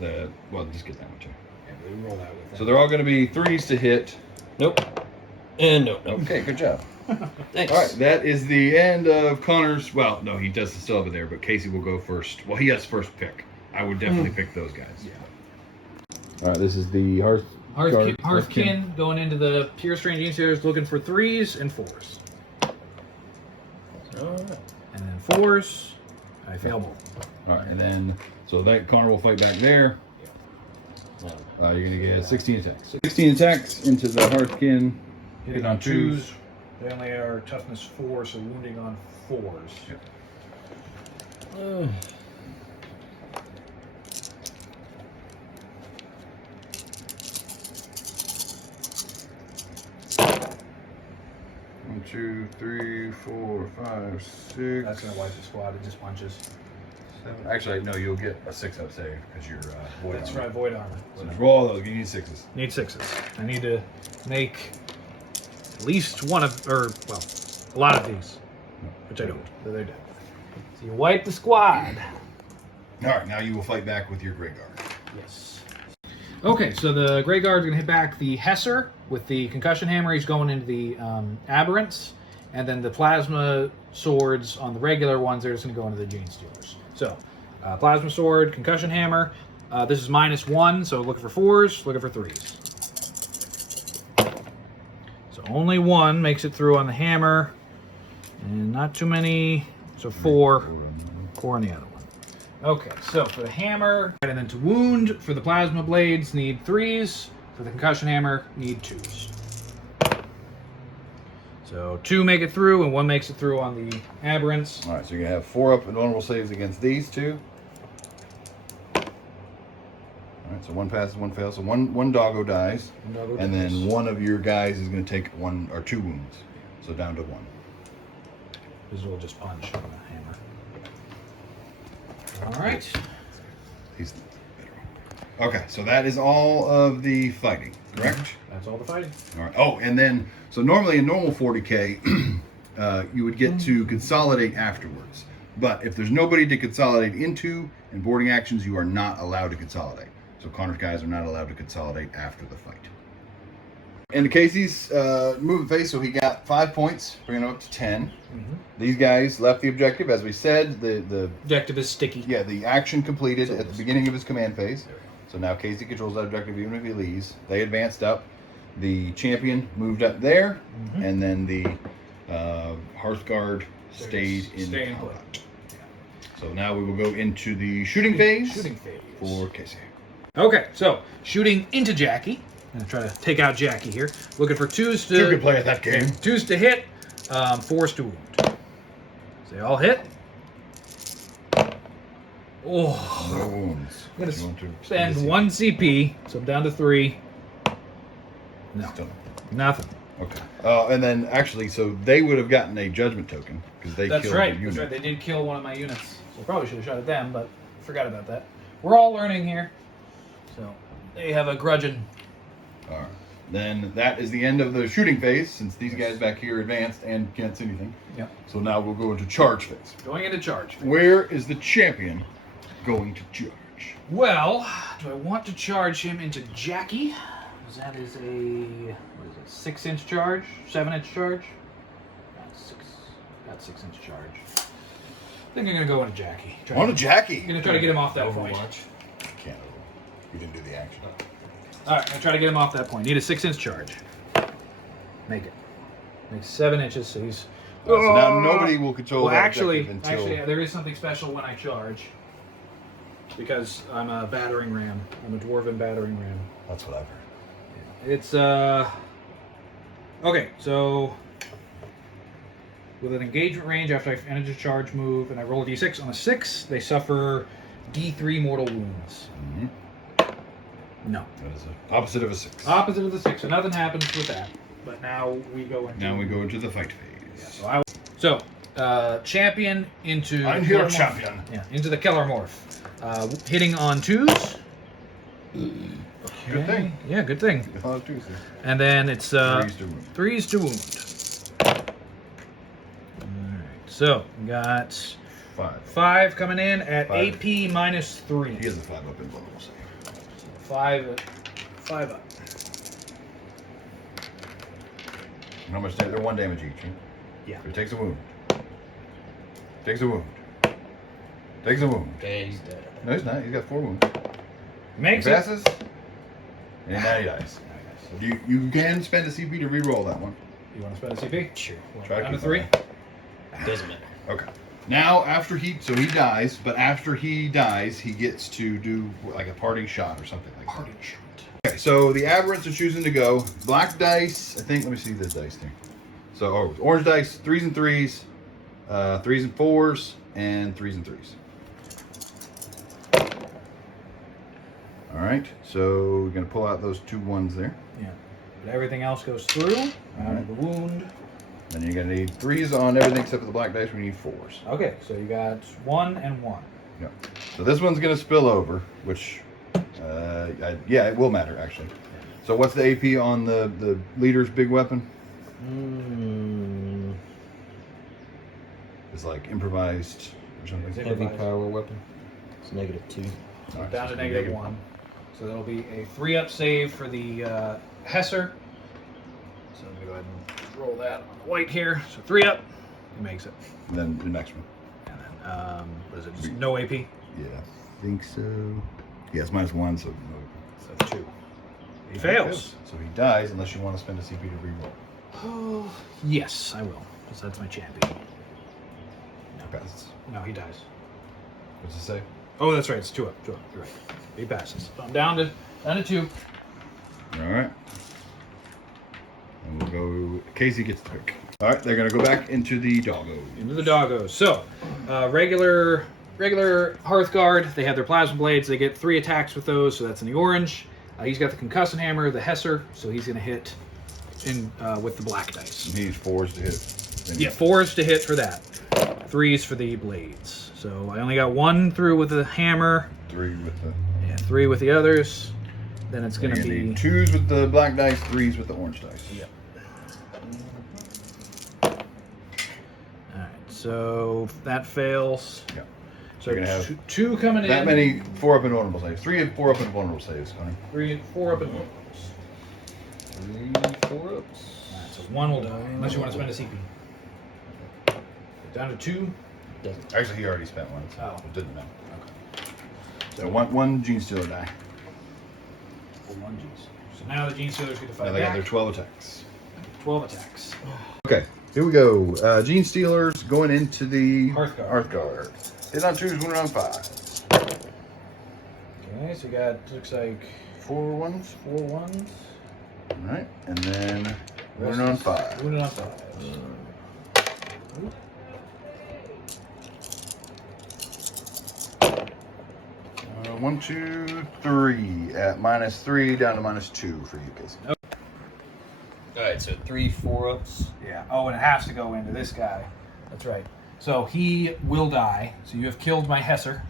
there. Well, just get that one too. Yeah, we roll that with So they're all going to be 3s to hit. Nope. And nope. Okay, good job. Thanks. All right, that is the end of Connor's. Well, no, he does still have it there, but Casey will go first. Well, he has first pick. I would definitely pick those guys. Yeah. All right, this is the Hearthkin going into the Pure Strange Initiators looking for 3s and 4s. And then 4s, I fail both. All right, and then, so that Connor will fight back there. You're going to get 16 attacks. 16 attacks into the Hearthkin. Hitting on 2s. They only are toughness 4, so wounding on 4s. Yep. One, 2, 3, 4, 5, 6. That's going to wipe the squad. It just punches. 7. Actually, no, you'll get a 6-up save because you're void That's armor. right, void armor. So just roll all those. You need 6s. Need 6s. I need to make at least one of, or, well, a lot of these. Which I don't. So they're dead. So you wipe the squad. All right, now you will fight back with your Grey Guard. Yes. Okay, so the Grey Guard's going to hit back the Hesser with the Concussion Hammer. He's going into the Aberrants. And then the Plasma Swords on the regular ones, they're just going to go into the Jane Stealers. So, Plasma Sword, Concussion Hammer. This is -1, so looking for 4s, looking for 3s. So only 1 makes it through on the hammer. And not too many, so 4 on the other one. Okay, so for the hammer, and then to wound, for the Plasma Blades, need 3s. For the Concussion Hammer, need 2s. So 2 make it through, and 1 makes it through on the Aberrants. All right, so you're going to have 4-up and vulnerable saves against these 2. All right, so 1 passes, 1 fails. So one doggo dies, and then 1 of your guys is going to take 1 or 2 wounds. So down to 1. This will just punch on the hammer. All right. He's okay, so that is all of the fighting, correct? That's all the fighting. All right. Oh, and then, so normally in normal 40K, you would get to consolidate afterwards. But if there's nobody to consolidate into in boarding actions, you are not allowed to consolidate. So Connor's guys are not allowed to consolidate after the fight. And Casey's moving phase, so he got 5 points, bringing him up to 10. These guys left the objective, as we said. The objective is sticky. Yeah, the action completed at the beginning of his command phase. So now Casey controls that objective even if he leaves. They advanced up. The champion moved up there, and then the Hearthguard stayed in combat. So now we will go into the shooting phase. For Casey. Okay, so shooting into Jackie. I'm gonna try to take out Jackie here. Looking for 2s to. You can play at that game. 2s to hit, 4s to wound. So they all hit. Oh. No wounds. I'm gonna spend 1 CP, so I'm down to 3. No. Still Nothing. okay. And then actually, so they would have gotten a judgment token because they That's killed right. the unit. That's right. They did kill one of my units. So I probably should have shot at them, but forgot about that. We're all learning here. So they have a grudging. All right. Then that is the end of the shooting phase, since these guys back here advanced and can't see anything. Yep. So now we'll go into charge phase. Going into charge. Where is the champion going to charge? Well, do I want to charge him into Jackie? Because that is a 6-inch charge, 7-inch charge. That's 6-inch charge. I think I'm gonna go into Jackie. On to Jackie. I'm gonna try to get him off that point. Can't. You didn't do the action. All right, I'm gonna try to get him off that point. Need a 6-inch charge. Make it. Make 7 inches. So he's. So now nobody will control Well, that actually, objective until... there is something special when I charge. Because I'm a battering ram. I'm a dwarven battering ram. That's what I've heard. It's okay. So with an engagement range, after I finish a charge move and I roll a d6 on a 6, they suffer d3 mortal wounds. Mm-hmm. No. That is the opposite of a 6. Opposite of the 6, so nothing happens with that. But now we go into the fight phase. Yeah, so champion into. I'm here, champion. Yeah, into the Keller morph. Hitting on 2s. Okay. Good thing. Yeah, good thing. A lot of 2s there. And then it's 3s to wound. 3s to wound. Alright, so we got 5 coming in at 5. AP -3. He has a 5 up in vulnerable save. 5 up. How much damage? They're 1 damage each, right? Yeah. So he takes a wound. Takes a wound. Takes a wound. Okay, he's dead. No, he's not. He's got 4 wounds. Makes He it. passes. And now he dies. You can spend a CP to re-roll that one. You want to spend a CP? Sure. Try Down to keep 3. that. Doesn't matter. Okay. Now, after he dies, but after he dies, he gets to do like a parting shot or something like that. Parting shot. Okay, so the aberrants are choosing to go. Black dice, I think, let me see the dice here. So, orange dice, 3s and 3s, 3s and 4s, and 3s and 3s. All right, so we're going to pull out those 2 1s there. Yeah. But everything else goes through. Out of the wound. Then you're going to need 3s on everything except for the black dice. We need 4s. Okay, so you got 1 and 1. Yeah. So this one's going to spill over, which, yeah, it will matter, actually. So what's the AP on the leader's big weapon? It's like improvised or something. Heavy power weapon. It's -2. All right, Down so to -1. So that'll be a 3-up save for the Hesser. So I'm going to go ahead and roll that on the white here. So 3-up. He makes it. And then the next one. And then, what is it? Just no AP? Yeah, I think so. Yeah, it's -1, so no. So 2. He fails. So he dies unless you want to spend a CP to reroll. Oh, yes, I will. Because that's my champion. He passes. No, he dies. What's it say? Oh, that's right. It's 2-up. 2-up. You're right. He passes. So I'm down to 2. All right. And we'll go. Casey gets the pick. All right, they're gonna go back into the doggo. Into the doggos. So, regular Hearthguard. They have their plasma blades. They get 3 attacks with those. So that's in the orange. He's got the concussing hammer, the Hesser. So he's gonna hit in with the black dice. And he's 4s to hit. Yeah, 4s to hit for that. 3s for the blades. So I only got 1 through with the hammer. 3 with the. And 3 with the others. Then it's gonna be need 2s with the black dice, 3s with the orange dice. Yep. Alright, so that fails. Yeah. So you're gonna have 2 coming in. that many 4-up and vulnerable saves. 3 and 4-up and vulnerable saves, Connor. 3 and 4 up and 1. 3, 4 ups. Alright, so 1 will die, unless you want to spend a CP. Down to 2. Doesn't. Actually, he already spent 1, so Oh. it didn't matter. Okay. So one Gene Stealer die. Well, 1 G's. So now the Gene Stealers get to fight Now they got back. their 12 attacks. 12 attacks. Okay, here we go. Gene Stealers going into the Hearthguard. Hearthguard. Hit on 2s, wounded on 5. Okay, so you got, looks like 4 1s. 4 1s. All right, and then wounded on 5. Wounded on 5. 1, 2, 3 at -3 down to -2 for you, Casey. All right, so 3 4-ups. Yeah. Oh, and it has to go into this guy. That's right. So he will die. So you have killed my Hesser.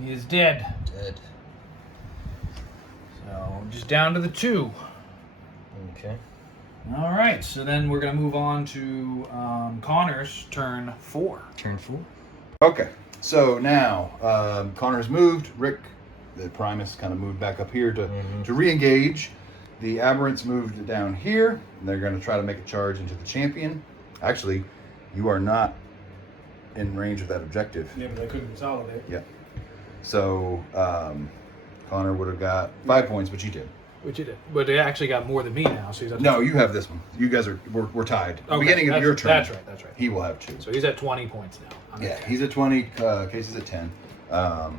He is dead. Dead. So just down to the 2. Okay. All right. So then we're gonna move on to Connor's turn 4. Turn 4. Okay, so now Connor's moved. Rick, the Primus, kind of moved back up here to re-engage. The Aberrants moved down here, and they're going to try to make a charge into the champion. Actually, you are not in range of that objective. Yeah, but I couldn't consolidate. Yeah. So Connor would have got 5 points, but you did. Which you did. But they actually got more than me now. So he's at No, you have this one. You guys we're tied. The beginning of your turn. That's right. He will have 2. So he's at 20 points now. Yeah, he's at 20. Casey's at 10.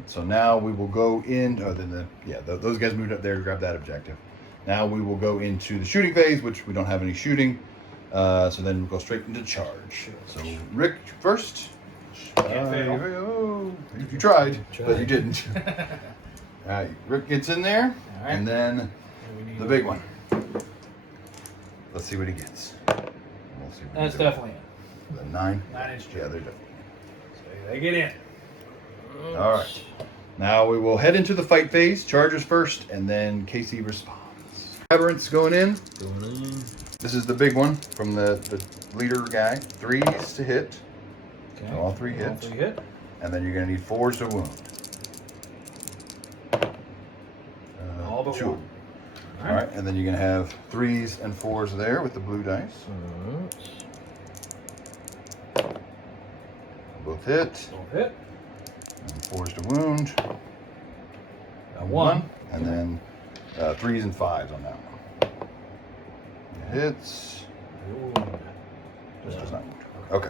So now we will go in. Oh, then those guys moved up there to grab that objective. Now we will go into the shooting phase, which we don't have any shooting. So then we'll go straight into charge. So Rick first. Can't fail. You tried, but you didn't. All right, Rick gets in there, right. and then the big one. Let's see what he gets. We'll see what That's he does. definitely it. The 9. 9-inch. Yeah, they're done. So they get in. All right. Now we will head into the fight phase. Chargers first, and then Casey responds. Aberrants going in. This is the big one from the leader guy. 3s to hit. Okay. So all 3 hit. All 3 hit. And then you're going to need 4s to wound. All but 2. one. All right. And then you're going to have 3s and 4s there with the blue dice. Both hit. Both hit. And 4s to wound. Got 1. And then 3s and 5s on that one. It hits. This does not wound. Okay.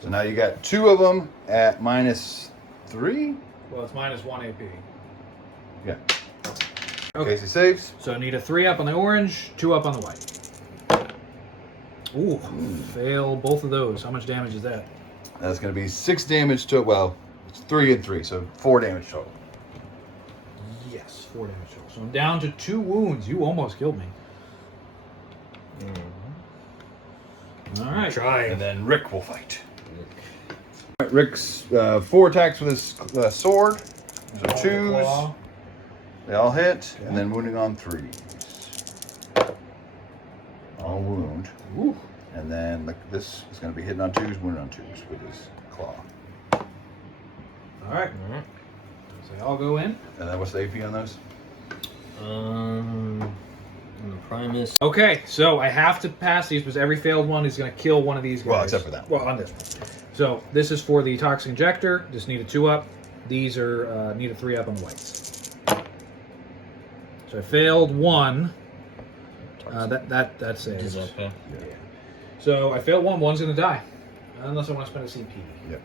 So now you got 2 of them at -3. Well, it's -1 AP. Yeah. Okay. Casey saves. So I need a 3 up on the orange, 2 up on the white. Ooh, fail both of those. How much damage is that? That's going to be 6 damage to, well, it's 3 and 3, so 4 damage total. Yes, 4 damage total. So I'm down to 2 wounds. You almost killed me. All right. And then Rick will fight. All right, Rick's 4 attacks with his sword. So 2s. Claw. They all hit, and then wounding on 3s. All wound. Ooh. And then this is going to be hitting on 2s, wounding on 2s with his claw. All right. So they all go in. And then what's the AP on those? And the Primus. Okay, so I have to pass these because every failed one is going to kill one of these guys. Well, except for that one. Well, on this one. So this is for the toxic injector. Just need a 2 up. These are need a 3 up on the whites. So I failed 1. That saves. Okay. Yeah. So I failed 1. 1's going to die, unless I want to spend a CP. Yep.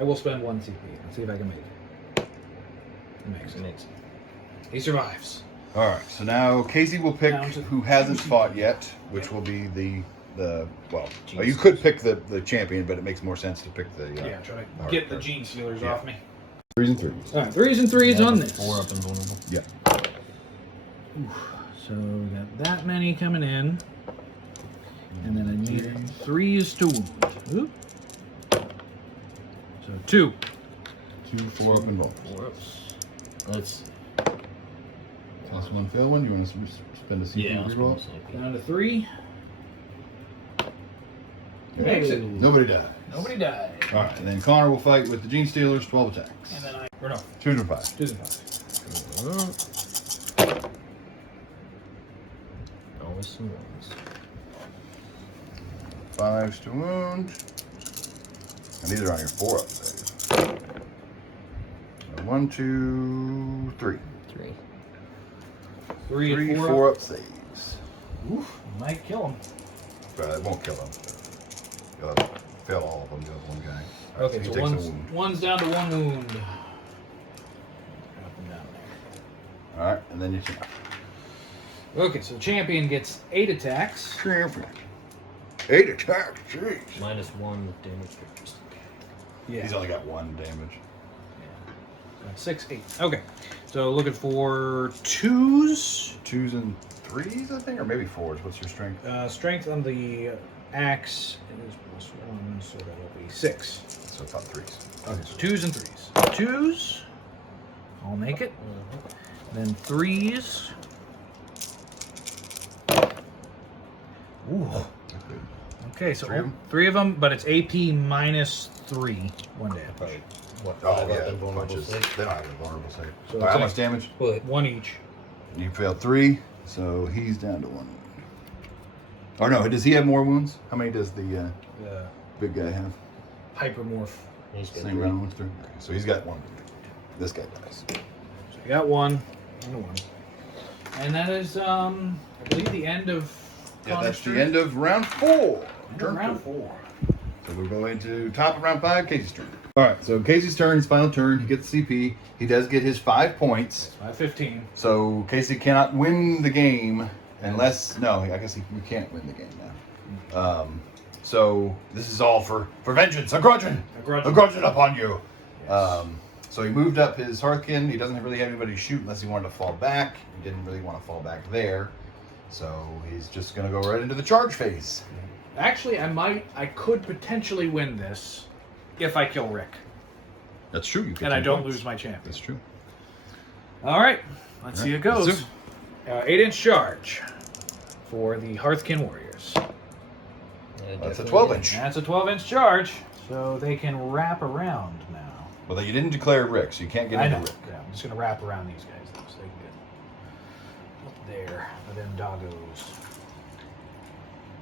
I will spend 1 CP. Let's see if I can make it. He makes it. He survives. All right, so now Casey will pick Down to who hasn't fought yet, which will be the you could pick the champion, but it makes more sense to pick the Try to get the gene stealers off me. 3s and 3s. All right, 3s and 3s on this. 4 up and vulnerable. Yeah. So we got that many coming in. And then I need 3s to wound. Oop. So 2. 2, 4 up and roll. 4 ups. Let's. Toss 1, fail 1. Do you want to spend a CP Yeah. reroll? Down to 3. Makes it. Nobody died. Nobody died. All right, and then Connor will fight with the Gene Stealers, 12 attacks. And then or no, 2s and 5. 2s and 5. Always some ones. 5s to wound. And these are on your 4 up saves. 1, 2, 3. 3. 3 3, and 4 up saves. Oof, might kill him. But it won't kill him. You'll have to fail all of them. You'll have 1 guy. All right, Okay, he so takes a wound. one's down to 1 wound. Drop him down there. All right, and then you can. Okay, so the champion gets 8 attacks. 8 attacks. Jeez. -1 damage characteristic. Yeah. He's only got 1 damage. 6, 8. Okay, so looking for 2s. 2s and 3s, I think, or maybe 4s. What's your strength? Strength on the axe is +1, so that'll be 6. So about 3s. Okay, so 2s and 3s. 2s, I'll make it. Then 3s. Ooh. Okay, so 3 of them, but it's AP -3, 1 damage. Right. What? Oh, They yeah. got invulnerable Punches. save? They don't have a vulnerable save. So All right, it's how like- much damage? What? 1 each. You failed 3, so he's down to 1. Or no, does he have more wounds? How many does the big guy have? Hypermorph. He's got Same 3. round with 3? Okay, so he's got 1. This guy dies. So you got 1 and a 1. And that is, I believe, the end of Yeah, that's the end of round 4. round 4. So we'll go into top of round 5, Casey's turn. All right, so Casey's turn, his final turn. He gets CP. He does get his 5 points. 15. So Casey cannot win the game unless you can't win the game now. So this is all for vengeance, a grudging upon you. Yes. So he moved up his Hearthkin. He doesn't really have anybody to shoot unless he wanted to fall back. He didn't really want to fall back there. So he's just going to go right into the charge phase. Actually, I could potentially win this if I kill Rick. That's true. You And I don't lose my champion. That's true. All right, let's see how it Let's goes. do 8-inch charge for the Hearthkin Warriors. That's a 12-inch. That's a 12-inch charge, so they can wrap around now. Well, you didn't declare Rick, so you can't get I into know. Rick. Yeah, I'm just going to wrap around these guys, though, so they can get up there for them doggos.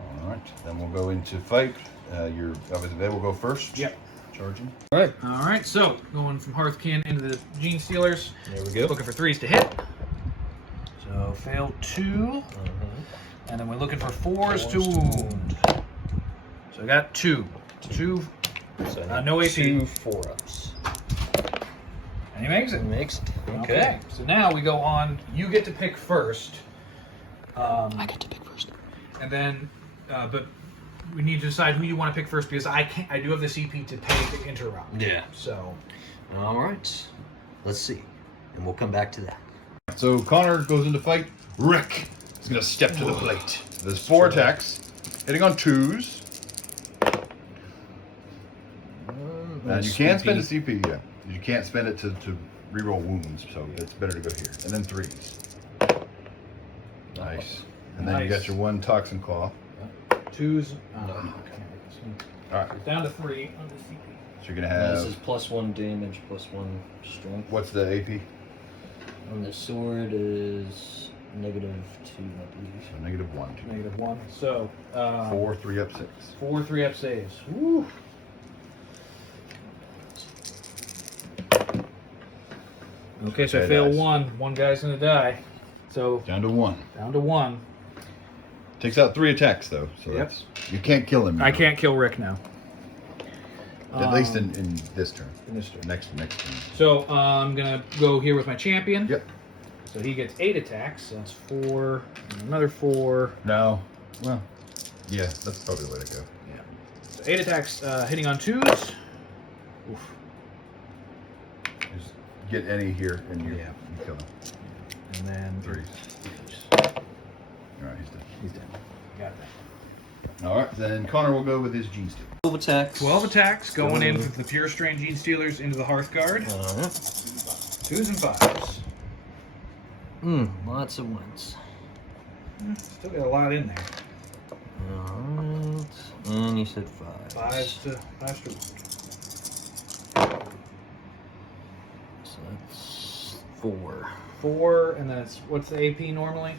All right, then we'll go into fight. Obviously they will go first. Yep. Charging. All right. All right, so going from Hearthkin into the Gene Stealers. There we go. Looking for 3s to hit. So failed 2. And then we're looking for 4s to wound. So I got 2. 2. So No AP. 2 4-ups. And he makes it. Makes it. Okay. So now we go on. You get to pick first. I get to pick first. And then, but we need to decide who you want to pick first because I do have the CP to pay to interrupt. Yeah. So. All right. Let's see. And we'll come back to that. So Connor goes into fight. Rick is going to step to the plate. There's 4 attacks, hitting on 2s. And you can spend a CP, yeah. You can't spend it to reroll wounds, so it's better to go here. And then 3s. Nice. And then you got your 1 toxin claw. 2s. All right. Down to 3 on the CP. So you're going to This have. is +1 damage, +1 strength. What's the AP? On the sword is -2, I believe. So -1. -1. So. 4 3-up 6. 4 3-up saves. Woo. Okay, so I Okay, fail nice. 1. 1 guy's gonna die. So Down to 1. down to 1. Takes out 3 attacks, though. So Yep. you can't kill him. I now. can't kill Rick now. At least in this turn. in this turn. Next turn. So I'm gonna go here with my champion. Yep. So he gets 8 attacks. So that's 4. And another 4. No. Well, yeah, that's probably the way to go. Yeah. So 8 attacks, hitting on 2s. Oof. Just get any here and you kill him. And then 3s. All right, he's dead. he's dead. Got that. All right, then Connor will go with his Gene Steal. 12 attacks. 12 attacks going in with the Pure Strain Gene Stealers into the Hearthguard. 2s and 5s. Lots of ones. Still got a lot in there. Alright. And you said 5. 5s to wound. So that's 4. 4, and then it's what's the AP normally?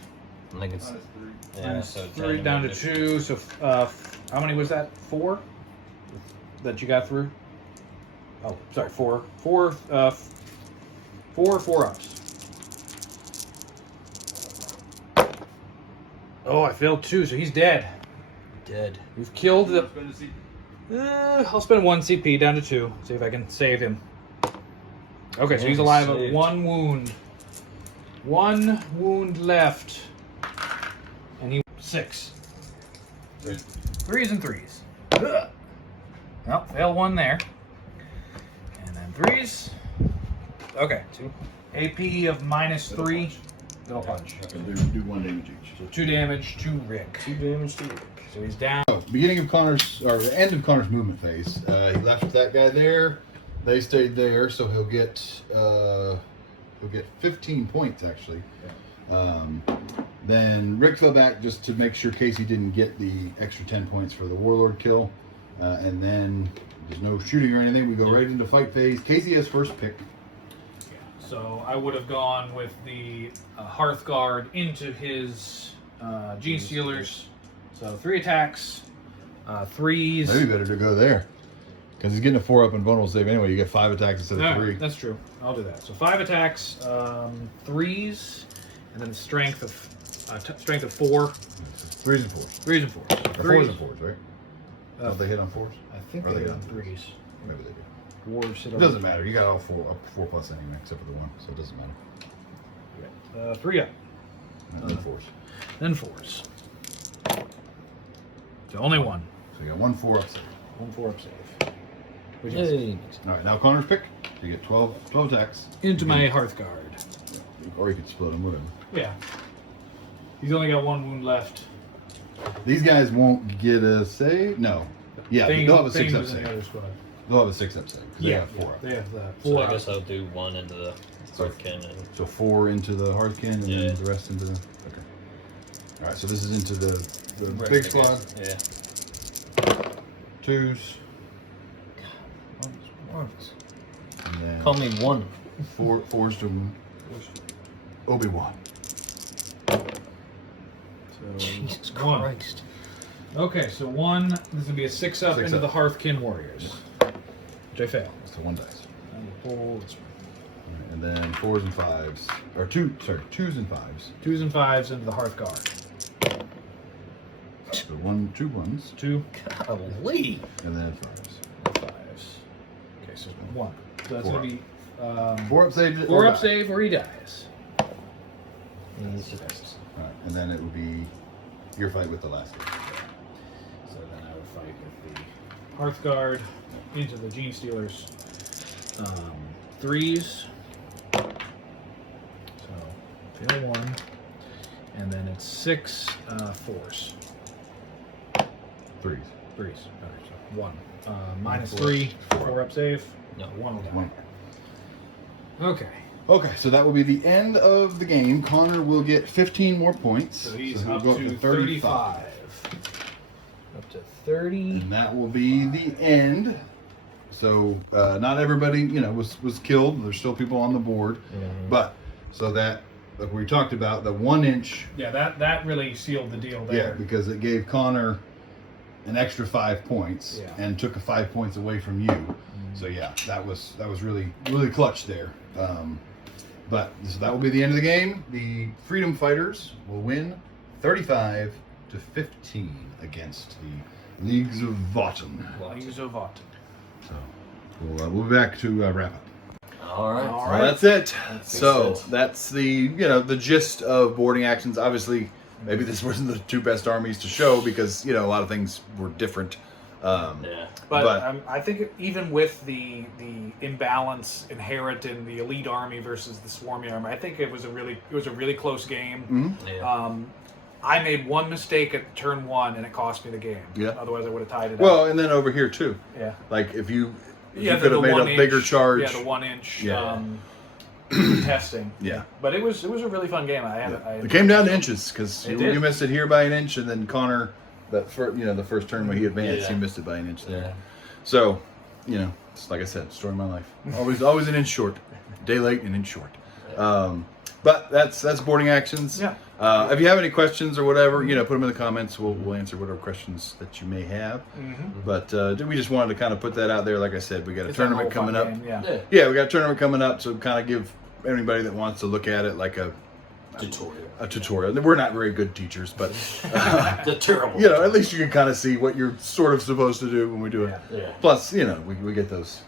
I think it's Yeah, so 3 down to 2. So how many was that? 4 that you got through? Oh, sorry, 4. 4 4-ups. Oh, I failed 2, so he's dead. dead. We've killed the. I'll spend 1 CP down to 2. See if I can save him. Okay, so he's alive with Saved. 1 wound. 1 wound left. And he 6. 3s and 3s. Ugh. Well, fail 1 there. And then 3s. Okay. 2. AP of -3. They'll punch. Okay, do 1 damage each. So 2 damage to Rick. 2 damage to Rick. So he's down. So, beginning of Connor's, or the end of Connor's movement phase, he left that guy there. They stayed there, so he'll get 15 points actually. Then Rick fell back just to make sure Casey didn't get the extra 10 points for the Warlord kill. And then there's no shooting or anything. We go right into fight phase. Casey has first pick. So I would have gone with the Hearthguard into his Gene Stealers. So 3 attacks, 3s. Maybe better to go there. Because he's getting a 4 up and vulnerable save anyway. You get 5 attacks instead of 3. That's true. I'll do that. So 5 attacks, 3s, and then strength of 4. 3s and 4s. 3s and 4s. Or 4s and 4s, right? Don't they hit on 4s? I think Or they they hit on hit 3s. Maybe they do. Dwarves hit It on doesn't matter. You got all 4 up 4 plus anyway, except for the 1, so it doesn't matter. 3 up. And then 4s. Then 4s. So only 1. So you got 1 4 up save. 1 4 up save. Which is Yay. All right, now Connor's pick. You get 12 attacks. into my Hearthguard. Or you could split them, whatever. Yeah. He's only got 1 wound left. These guys won't get a save? No. Yeah, Thing- they'll have a Thing 6 up was in the save. other squad. They'll have a 6 up save. 'Cause they have 4 up. They have the So 4 I up. guess I'll do 1 into the Hearthkin and So 4 into the Hearthkin and Yeah. then the rest into the. Okay. All right, so this is into the rest, big I squad. guess. 2s. And then Call me 1. 4s to Obi-Wan. So Jesus 1. Christ. Okay, so 1. This is going to be a 6 up 6 into up. the Hearthkin Warriors. Which I fail. So 1 dice. I will pull this one. And then 4s and 5s. Or 2s and 5s. 2s and 5s into the Hearthguard. So 2 1s. 2 Golly. And then 5s. 5s. Okay, so 1. So that's 4 going to be 4 up save. 4 or up die. save or he dies. And it's just- All right, and then it will be your fight with the last guy. So then I would fight with the Hearthguard into the Gene Stealers. 3s. So fail 1. And then it's 6 4s. 3s. 3s. Alright, so 1. Minus 4. 3. 4 up save. No. 1 will die. 1. Okay. Okay, so that will be the end of the game. Connor will get 15 more points. So he's he'll up go to 35. Up to 30. And that will be the end. So not everybody, was killed. There's still people on the board. Mhm. But so that, like we talked about, the 1 inch. Yeah, that really sealed the deal Yeah, there. because it gave Connor an extra 5 points Yeah. and took 5 points away from you. So yeah, that was really clutch there. But so that will be the end of the game. The Freedom Fighters will win 35-15 against the Leagues of Votan. Leagues of Votan. So we'll be back to wrap up. All right. All Well, that's it. So sense. that's the gist of boarding actions. Obviously, maybe this wasn't the 2 best armies to show because a lot of things were different. Yeah. But I think even with the imbalance inherent in the elite army versus the swarmy army, I think it was a really close game. Mhm. Yeah. I made 1 mistake at turn 1 and it cost me the game. Yeah. Otherwise, I would have tied it up. Well, and then over here too. Yeah. Like if you Yeah, could have made a bigger charge. Yeah, the 1 inch Yeah. testing. Yeah. But it was a really fun game. It came down to inches because It you did. missed it here by an inch, and then Connor, the first turn when he advanced, Yeah. he missed it by an inch there. Yeah. So, it's like I said, story of my life. Always an inch short, day late, an inch short. But that's boarding actions. Yeah. If you have any questions or whatever, put them in the comments. We'll answer whatever questions that you may have. Mm-hmm. But we just wanted to kind of put that out there. Like I said, we got a tournament coming up. Yeah. Yeah. Yeah, we got a tournament coming up, so kind of give anybody that wants to look at it like a tutorial. We're not very good teachers, but The terrible. at least you can kind of see what you're sort of supposed to do when we do it. Yeah. Plus, we get those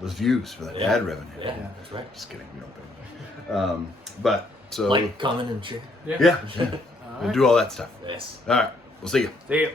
views for that Yeah. ad revenue. Yeah. That's right. Just kidding, we don't pay. But so Like, comment, and share. yeah, we'll do all that stuff. Yes. All right, we'll see you. See ya.